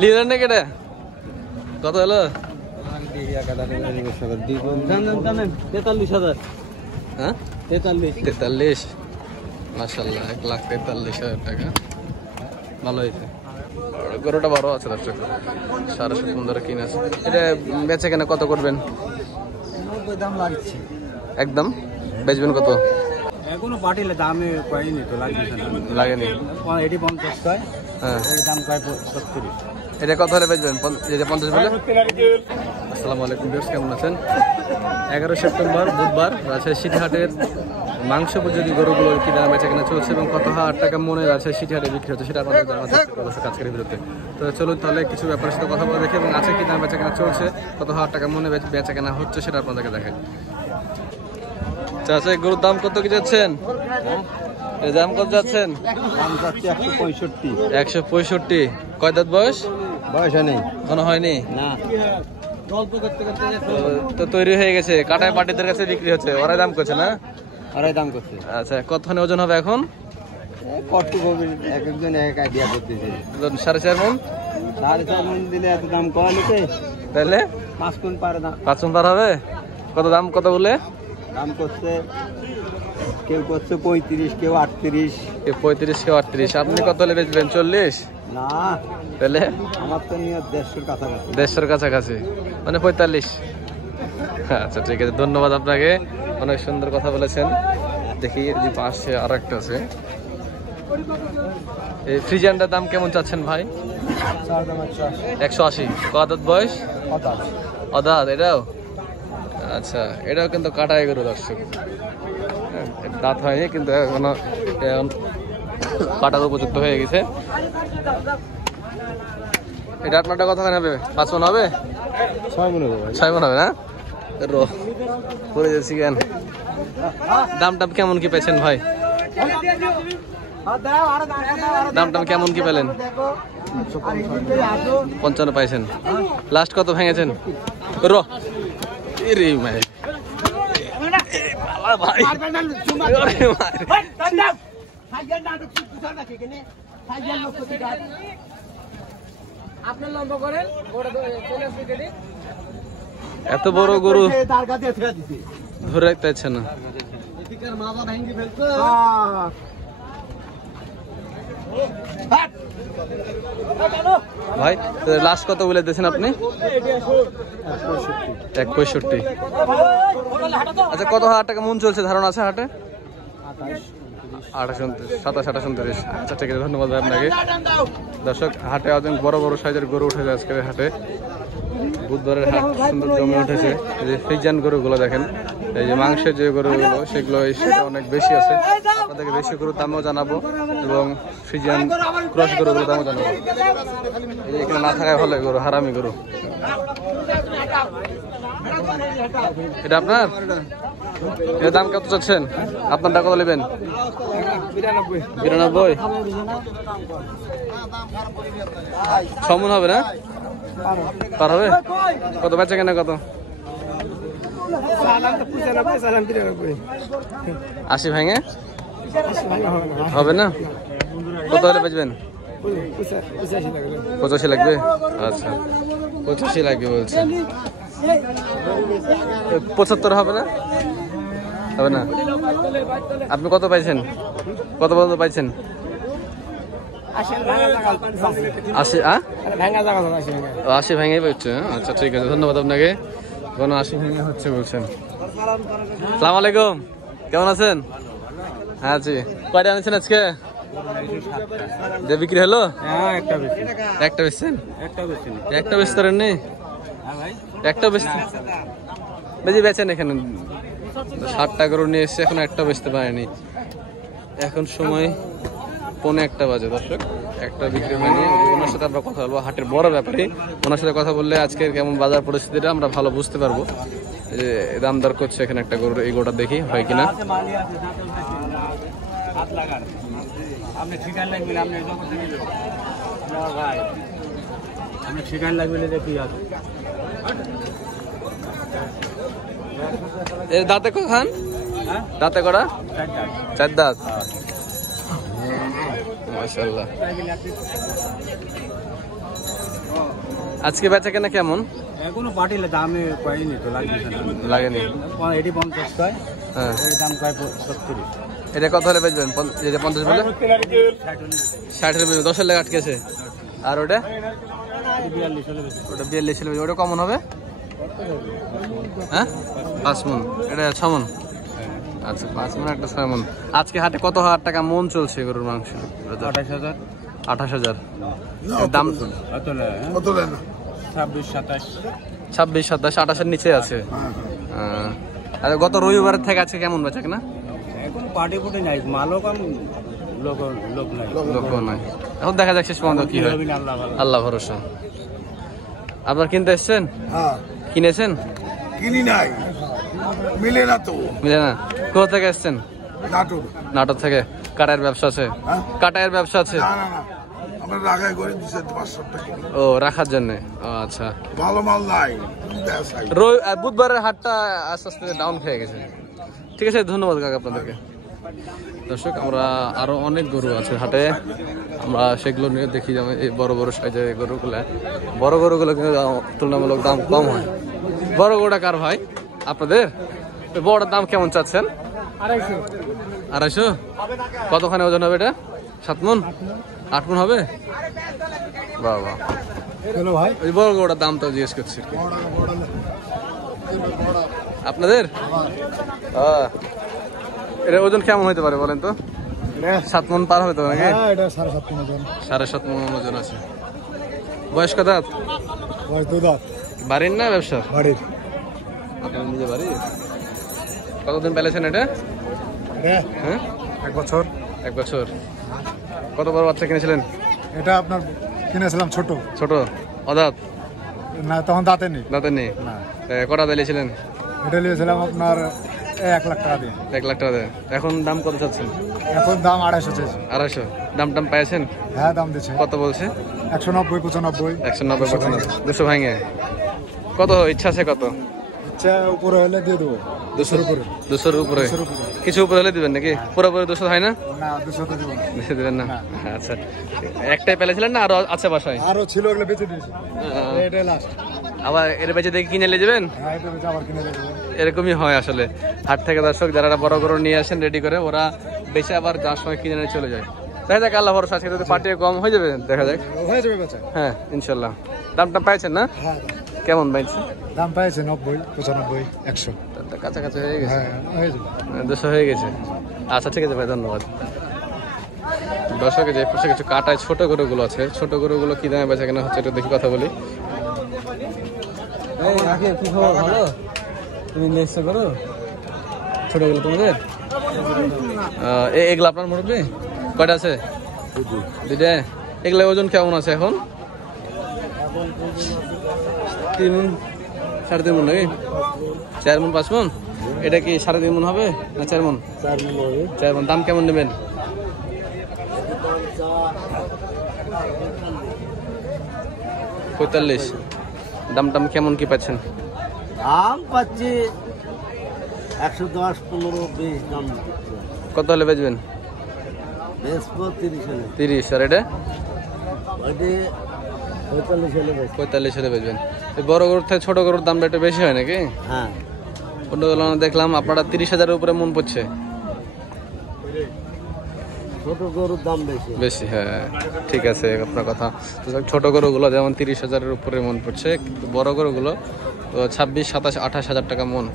Linen না কেটে কত হলো? 43,000। হ্যাঁ 43 মাশাআল্লাহ 1,43,000 টাকা। ভালো হয়েছে, গরুটা বড় আছে দর্শক, 7.5 ধরে কিনেছে। এটা বেচে কেনা কত করবেন? 90 দাম লাগছে একদম। বেচবেন কত? এখনো পাটিলে দামে পাইনি তো লাগেনি। এটি 50 কয়, হ্যাঁ এর দাম কয় 70। এটা কত হলে বেচবেন? 50 বলে। আসসালামু আলাইকুম ভিউয়ার্স, কেমন আছেন? 11 সেপ্টেম্বর বুধবার রাজশাহী সিটি হাটের মাংস উপযোগী গরুগুলো কিনা বেচা কেনা চলছে এবং কত হাজার টাকা মনে রাজশাহী সিটি হাটে বিক্রি হচ্ছে সেটা আপনাদের জানার চেষ্টা করবো আজকের ভিডিওতে। তো চলুন তাহলে কিছু ব্যাপারের সাথে কথা বলে দেখি এবং আছে কি দাম বেচা কেনা চলছে, কত হাজার টাকা মনে বেচা কেনা হচ্ছে সেটা আপনাদেরকে দেখাই। চাচা গরুর দাম কত কি যাচ্ছেন? দাম কত যাচ্ছেন? দাম যাচ্ছে 165। 165। কয় দাঁত বয়স? বয়স নেই, কোনো হয়নি না। গল্প করতে করতে তো তৈরি হয়ে গেছে, কাটায় পাটিদের কাছে বিক্রি হচ্ছে, ওরাই দাম করছে না? আড়াই দাম করছে। আচ্ছা, কতখানি ওজন হবে এখন? কত করবে, এক একজন এক আইডিয়া করতেছে। 4.5 মণ। 4.5 মণ দিলে এত দাম করা নিতে, তাহলে 5 মণ পারে দাম। 5 মণ পার হবে। কত দাম কত বলে? দাম করছে কেউ করছে 35, কেউ 38। 35, কেউ 38। আপনি কত হলে বেচবেন? 40? না, তাহলে আমার তো নিয়ে 150-র কাছাকাছি। 150-র কাছাকাছি, মানে 45। আচ্ছা ঠিক আছে, ধন্যবাদ আপনাকে, অনেক সুন্দর কথা বলেছেন। দেখি যে পাশে আর একটা আছে, এই ফ্রিজিয়ানটার দাম কেমন চাচ্ছেন ভাই? 180। কত দাঁত বয়স? অদাঁত এটাও? আচ্ছা, এটাও কিন্তু কাটাই গরু দর্শক, দাঁত হয়নি কিন্তু এখনো কাটার উপযুক্ত হয়ে গেছে। এটা আপনারটা কতখানি হবে? 5 মণ হবে? 6 মণ হবে। 6 মণ হবে না? পড়ে যাচ্ছি কেন? দাম কেমন কি পেয়েছেন ভাই? দাম কেমন কি পেলেন? 55 পাইছেন। লাস্ট কত ভেঙেছেন? ভাই এত বড় গরু ধরে রাখতে পারছে না। ভাই লাস্ট কত বলে দিয়েছেন আপনি? 165। আচ্ছা, কত হাজার টাকা মন চলছে ধারণা আছে হাটে? 27-28। আচ্ছা ঠিক আছে, ধন্যবাদ ভাই আপনাকে। দর্শক, হাটে অনেক বড় বড় সাইজের গরু উঠেছে আজকের হাটে, বুধবারের হাট সুন্দর জমে উঠেছে। এই যে ফ্রিজিয়ান গরুগুলো দেখেন, এই যে মাংসের যে গরুগুলো সেগুলো সেটা অনেক বেশি আছে। আপনাদেরকে বেশি গরুর দামও জানাবো এবং ফ্রিজিয়ান ক্রস গরুগুলোর দামও জানাবো। এই যে এখানে না থাকায় ভালো গরু, হারামি গরু। এটা আপনার? এর দাম কত চাচ্ছেন? আপনারটা কত নেবেন? 92। 6 মণ হবে না? পার হবে? কত বেচা কেনা কত? 80 ভেঙে হবে না? কত হলে বেচবেন? 85 লাগবে। আচ্ছা, 85 লাগবে বলছে। 75 হবে না? হবে না? আপনি কত পাইছেন? কত পর্যন্ত পাইছেন? 80 ভেঙে পাচ্ছে। আচ্ছা ঠিক আছে, ধন্যবাদ আপনাকে। 80 ভেঙে হচ্ছে বলছেন। আসসালামু আলাইকুম, কেমন আছেন? হ্যাঁ জি। কয়টা আনছেন আজকে? যে বিক্রি হলো? একটা বেচছেন? একটা বেচতে পারেননি? একটা বেশি বেচেন এখানে? 60টা গরু নিয়ে এসছে, এখন একটা বেচতে পারেনি। এখন সময় 1:45 বাজে দর্শক, একটা বিক্রি হয়নি। ওনার সাথে আমরা কথা বলবো, হাটের বড় ব্যাপারে। ওনার সাথে কথা বললে আজকের কেমন বাজার পরিস্থিতিটা আমরা ভালো বুঝতে পারবো। দাম দর করছে এখানে একটা গরুর, এই গরুটা দেখি হয় কিনা। এর দাঁতে কখন? দাঁতে করা? 4 দাঁত। মাশাআল্লাহ। আজকে বেচা কেনা কেমন? এখনো পাটিলে দামে পাইনি তো, লাগেনি। এটি 50 কয়, হ্যাঁ, এই দাম কয় 70। এটা কত হলে বেচবেন? এটা 50 বলে 60 এর 10 লেগে আটকেছে। আর ওটা 42 হলে বেশি। ওটা 42 হলে ওটা কমন হবে? হ্যাঁ 5 মন, এটা 6 মন। আচ্ছা 5 মন একটা 6 মন। আজকে হাটে কত হাজার টাকা মন চলছে গরুর মাংস? 28000। 28000 দাম। কত নেন? 26 27। 26 27 28 নিচে আছে। আর গত রবিবার থেকে আছে কেমন বেচা কিনা? এখন পাটি ফুটে নাই, মালও কম, লোক নাই। এখন দেখা যাক শেষ পর্যন্ত কি হয়, আল্লাহ ভরসা। আপনার কিনতে এসছেন? হ্যাঁ কিনেছেন? কিনি নাই, মিলে না তো। মিলে না? কোথা থেকে এসছেন? নাটক। নাটক থেকে। কাটায়ের ব্যবসা আছে? হ্যাঁ? কাটায়ের ব্যবসা আছে? না না না, আমরা রাখাই করে দিচ্ছে 500 টাকা। ও রাখার জন্য। আচ্ছা, ভালো মাল নাই। বুধবারের হাটটা আস্তে আস্তে ডাউন হয়ে গেছে। ঠিক আছে, ধন্যবাদ কাকা আপনাদেরকে। দর্শক, আমরা আরো অনেক গরু আছে হাটে, আমরা সেগুলো নিয়ে দেখি। যেমন এই বড় বড় সাইজের গরুগুলো, বড় গরুগুলো কিন্তু তুলনামূলক দাম কম হয়। বড় গরুটা কার ভাই আপনাদের? বড় দাম কেমন চাচ্ছেন? 250। কতখানি ওজন হবে এটা? 7 মন 8 মন হবে? বাহ বাহ। ভাই ওই বড় গরুটার দাম তো জিজ্ঞেস করছি আপনাদের। এটা ওজন কেমন হইতে পারে বলেন তো? 7 মন পার হইতে পারে নাকি? 7.5 মন ওজন আছে। বয়স কত? বাড়ির না ব্যবসা? বাড়ির। আপনার নিজে বাড়ি? কতদিন পেলেছেন এটা? হ্যাঁ 1 বছর। 1 বছর। কত বড় বাচ্চা কিনেছিলেন? এটা আপনার কিনেছিলাম ছোট ছোট অদাঁত না, তখন দাঁতে নেই। দাঁতে নেই? না, কটা দিয়েছিলেন? এটা নিয়েছিলাম আপনার 1 লাখ টাকা দিয়ে। 1 লাখ টাকা দেয়। এখন দাম কত চাচ্ছেন? এখন দাম 250 চেয়েছে। 250। দাম টাম পাইছেন? হ্যাঁ, দাম দিচ্ছে। কত বলছে? 190 95। 190 200 ভাঙে। কত ইচ্ছা আছে? কত ইচ্ছা উপরে হলে দিয়ে দেবো। 200 উপরে। 200 উপরে? কিছু উপরে হলে দিবেন নাকি? পুরোপুরি 200 হয় না? না, 200 তো দেবো না। দিবেন না? আচ্ছা, একটাই পেলেছিলেন না আরো আছে বাসায়? আরো ছিল, ওগুলো বেঁচে দিয়েছি। এটাই লাস্ট। আবার এর বেঁচে দেখে কিনে নিয়ে যাবেন? হ্যাঁ, এটা বেঁচে আবার কিনে দেবো। এরকমই হয় আসলে হাট থেকে। দর্শক, যারা বড় গরু নিয়ে আসেন রেডি করে, ওরা বেশি আবার যার সময় কিনে নিয়ে চলে যায়। দেখা যাক, আল্লাহ ভরসা। আজকে যদি পার্টি কম হয়ে যাবে, দেখা যাক। হয়ে যাবে বেচা। হ্যাঁ ইনশাল্লাহ। দামটা পাইছেন না? হ্যাঁ, কেমন পাইছে? দাম পাইছে 90 95 100। কাছাকাছি হয়ে গেছে। হ্যাঁ, হয়ে যাবে। 200 হয়ে গেছে। আচ্ছা ঠিক আছে ভাই, ধন্যবাদ। দর্শক, যে পাশে কিছু কাটায় ছোট গরুগুলো আছে, ছোট গরুগুলো কি দামে বেচা কেনা হচ্ছে একটু দেখি, কথা বলি। কি খবর? ভালো? তুমি নিয়ে এসছো গরু ছোট গুলো তোমাদের? এগুলো আপনার মুরব্বী? কয়টা আছে? 2টা। এগুলো ওজন কেমন আছে এখন? 3 মন 3.5 মন নাকি? 4 মন 5 মন? এটা কি 3.5 মন হবে না 4 মন? 4 মন। দাম কেমন নেবেন? 45। দাম টাম কেমন কি পাচ্ছেন? দাম পাচ্ছি 110 15 20 দাম। কত হলে বেচবেন? 30। আর এটা? 45 হলে বেচবেন। বড় গরুর থেকে ছোট গরুর দামটা একটু বেশি হয় নাকি? হ্যাঁ, দেখলাম আপনারা 30,000-এর উপরে মন পড়ছে। ছোট গরুর দাম বেশি। হ্যাঁ ঠিক আছে আপনার কথা। ছোট গরুগুলো যেমন 30,000-এর উপরে মন পড়ছে, বড় গরুগুলো 26 27 28 হাজার টাকা মন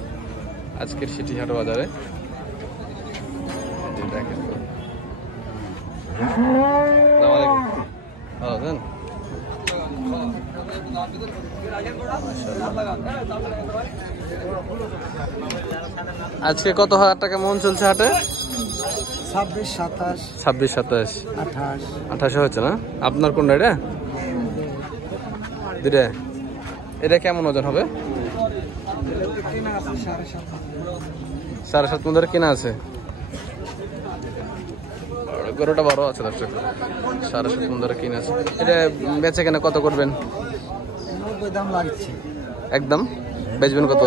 আজকের সিটি হাট বাজারে। আজকে কত হাজার টাকা মন চলছে হাটে? 26 27 26 27 28 হচ্ছে না? আপনার কোনটা এটা? 2টা। এটা কেমন ওজন হবে? 7.5 মন ধরে কিনা আছে। গরুটা বড় আছে দর্শক, 7.5 মন ধরে কিনা আছে। এটা বেচে কেনা কত করবেন? 90 দাম লাগছে। একদম বেচবেন কত?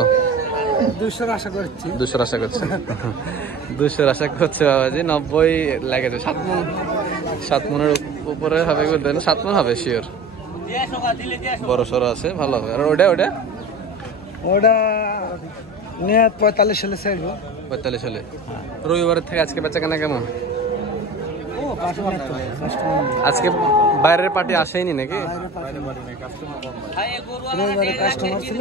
200 আশা করছি। 200 আশা করছেন? 200 আশা করছে বাবাজি। 90 লেগেছে। 7 মনের উপরে হবে, 7 মন হবে শিওর। বড় সড়ো আছে, ভালো হবে। আর ওটা ওটা ওটা নিয়ে 45 সালে চাইলো। 45 সালে। রবিবারের থেকে আজকে বেচা কেনা কেমন? আজকে বাইরের পার্টি আসেনি নাকি? কাস্টমার ছিল,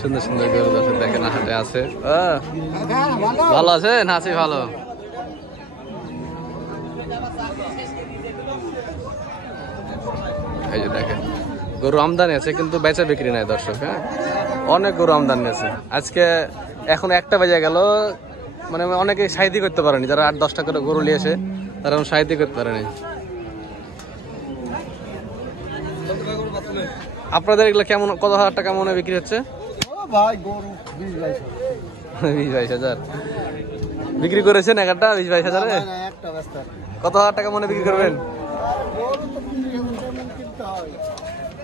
সুন্দর সুন্দর গরু আছে, দেখেন হাটে আছে। ভালো আছেন? আছি ভালো। এই যে দেখেন গরু আমদানি আছে কিন্তু বেচা বিক্রি নাই দর্শক। হ্যাঁ, অনেক গরু আমদানি আছে আজকে। এখন 1টা বেজে গেল, মানে অনেকে সাইদি করতে পারেনি, যারা 8-10টা করে গরু নিয়েছে তারা এখন সাইদি করতে পারেনি। আপনাদের এগুলো কেমন, কত হাজার টাকা মনে বিক্রি হচ্ছে? ভাই গরু 20-22 হাজার বিক্রি করেছেন একটা? 20-22 হাজারে কত হাজার টাকা মনে বিক্রি করবেন?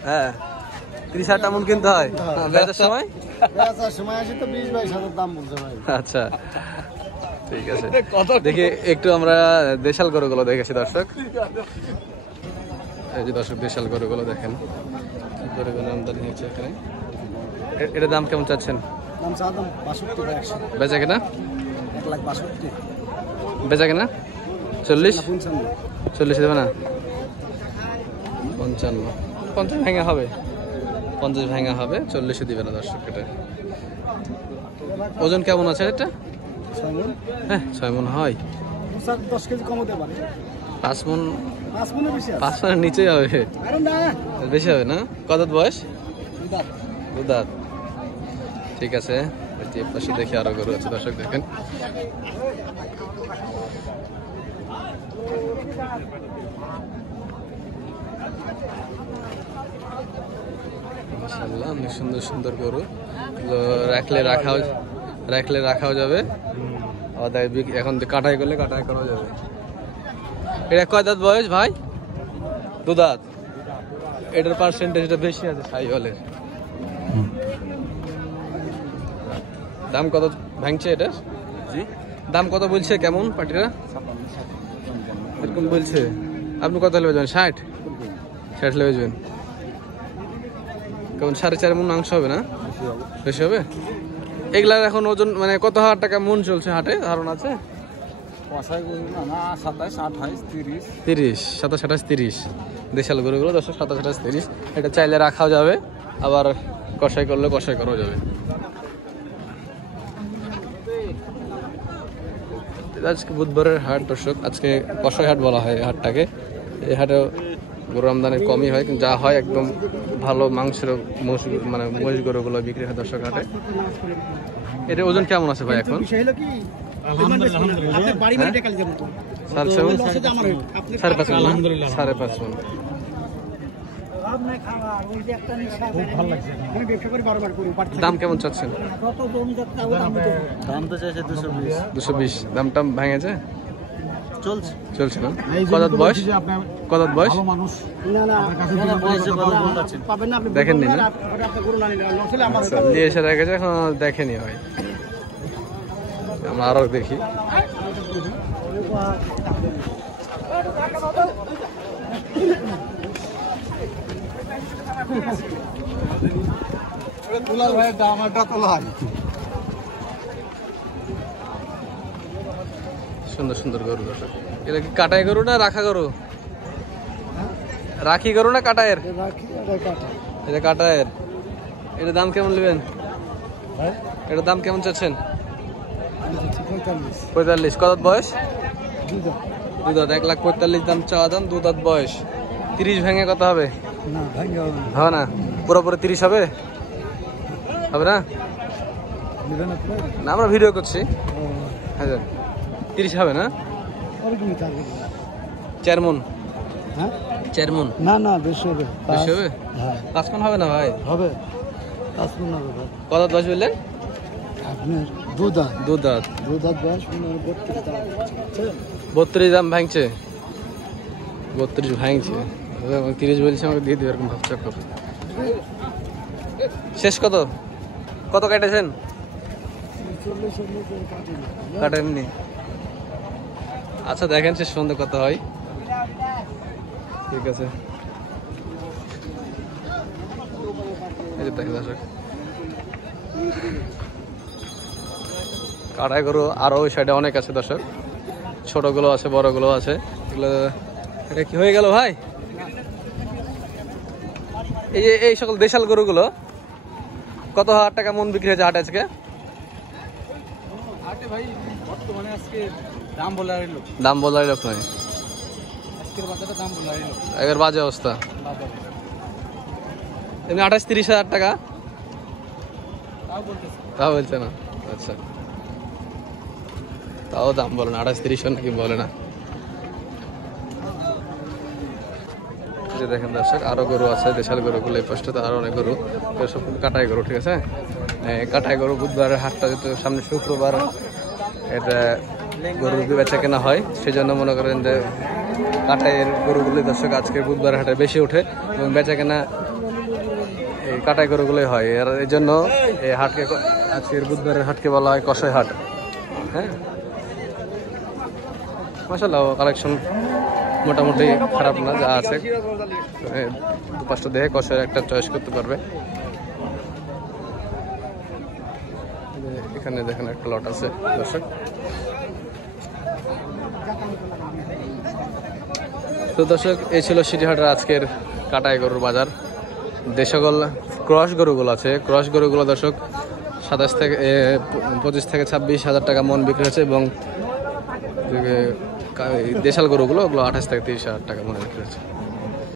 হ্যাঁ, 30,000 টাকা মন কিনতে হয় বেচার সময়। আচ্ছা ঠিক আছে, দেখি একটু আমরা দেশাল গরুগুলো দেখেছি দর্শক। এই যে দর্শক দেশাল গরুগুলো দেখেন কি গরুগুলো আমদানি হয়েছে এখানে। এটার দাম কেমন চাচ্ছেন? বেচা কেনা? 1,62,000। বেচা কেনা 40 দেবে না? 55 ভেঙে হবে, 50 ভেঙে হবে, 40 দিবে না দর্শক। এটা ওজন কেমন আছে এটা? হ্যাঁ 6 মন হয়। 10 কেজি কমাতে পারে। 5 মন? 5 মনের বেশি আছে। 5 মনের নিচে হবে, বেশি হবে না? কত বয়স? 2 দাঁত। ঠিক আছে, যে পাশে দেখি আরো গরু আছে দর্শক দেখেন। মাশাআল্লাহ, অনেক সুন্দর সুন্দর গরু। রাখলে রাখাও যাবে, আবার এখন কাটাই করলে কাটাই করাও যাবে। এটা কয় দাঁত বয়স ভাই? 2 দাঁত। এটার পার্সেন্টেজটা বেশি আছে সাইওয়ালের। দাম কত ভাঙছে এটার? জি, দাম কত বলছে কেমন পার্টিরা? এরকম বলছে। আপনি কত হলে বেচবেন? 60 হলে বেচবেন? কেমন 4.5 মন মাংস হবে না? বেশি হবে। এগুলার এখন ওজন মানে কত হাজার টাকা মন চলছে হাটে, ধারণা আছে? 30, 27, 28, 30 দেশাল গরুগুলো 10, 27, 28, 30। এটা চাইলে রাখাও যাবে, আবার কষাই করলে কষাই করাও যাবে। আজকে বুধবারের হাট দর্শক, আজকে কষাই হাট বলা হয় হাটটাকে। এই হাটে গরু আমদানি কমই হয়, কিন্তু যা হয় একদম ভালো মাংসের মানে মহিষ গরুগুলো বিক্রি হয় দর্শক হাটে। এটা ওজন কেমন আছে ভাই এখন? 5.5 মন। দাম কেমন চাচ্ছেন? দাম তো চাইছে 220। দামটা ভেঙেছে? চলছে না? কত বয়স? দেখেননি না? নিয়ে এসে রেখেছে, এখন দেখেনি হয়। আমরা আরো দেখি। সুন্দর সুন্দর গরু দর্শক। এটা কি কাটাই গরু না রাখা গরু? রাখি গরু না কাটায়ের? এটা কাটায়ের। এটার দাম কেমন নেবেন? এটার দাম কেমন চাচ্ছেন? 45। কত বয়স? 2 দাঁত। 1,45,000 দাম চাওয়া দাম, 2 দাঁত বয়স। 30 ভেঙে কত হবে? হবে না? পুরোপুরি 30 হবে? হবে না? না, আমরা ভিডিও করছি। হ্যাঁ 30 হবে না? 4 মন? 4 মন? না বেশি হবে। বেশি হবে? 5 মন হবে না ভাই? হবে 5 মন হবে ভাই। কত বয়স বললেন? আপনার 2 দাঁত। 2 দাঁত। 2 দাঁত বয়স 32 দাম ভাঙছে। 32 ভাঙছে। 30 বলছে, আমাকে দিয়ে দিবে এরকম ভাবছে। শেষ কত কত কাটেছেন? কাটেননি। আচ্ছা দেখেন শেষ পর্যন্ত কত হয়। ঠিক আছে, এই যে দেখেন দর্শক কাটাই গরু আরো ওই সাইডে অনেক আছে দর্শক, ছোটগুলো আছে বড়গুলো আছে। এগুলো এটা কি হয়ে গেল ভাই? এই যে এই সকল দেশাল গরুগুলো কত হাজার টাকা মন বিক্রি হয়েছে হাটে আজকে? হাটে ভাই বর্তমানে আজকে দাম বলার লোক, দাম বলার লোক নয়, আজকের বাজারে দাম বলার লোক একের বাজে অবস্থা। এমনি 28-30 হাজার টাকা তাও বলতেছে, তাও বলছে না। আচ্ছা, তাও দাম বলে না, 28-30 নাকি বলে না। যে দেখেন দর্শক আরো গরু আছে, দেশাল গরুগুলো এই পাশটাতে আরো অনেক গরু, সব কাটাই গরু। ঠিক আছে, কাটাই গরু বুধবারের হাটটা যেহেতু সামনে শুক্রবার, এটা গরু বেচা কেনা হয়, সেই জন্য মনে করেন যে কাটাইয়ের গরুগুলি দর্শক আজকে বুধবারের হাটে বেশি ওঠে এবং বেচা কেনা এই কাটাই গরুগুলোই হয়। আর এই জন্য এই হাটকে আজকের বুধবারের হাটকে বলা হয় কষাই হাট। হ্যাঁ, মাশাআল্লাহ কালেকশন মোটামুটি খারাপ না, যা আছে দুপাশটা দেখে কষাই একটা চয়েস করতে পারবে। এখানে দেখেন একটা লট আছে দর্শক। তো দর্শক এই ছিল সিটিহাটের আজকের কাটাই গরুর বাজার। যে সকল ক্রস গরুগুলো আছে, ক্রস গরুগুলো দর্শক 25 থেকে 26 হাজার টাকা মন বিক্রি হচ্ছে এবং দেশাল গরুগুলো ওগুলো 28 থেকে 30 হাজার টাকা মনে বিক্রি হচ্ছে।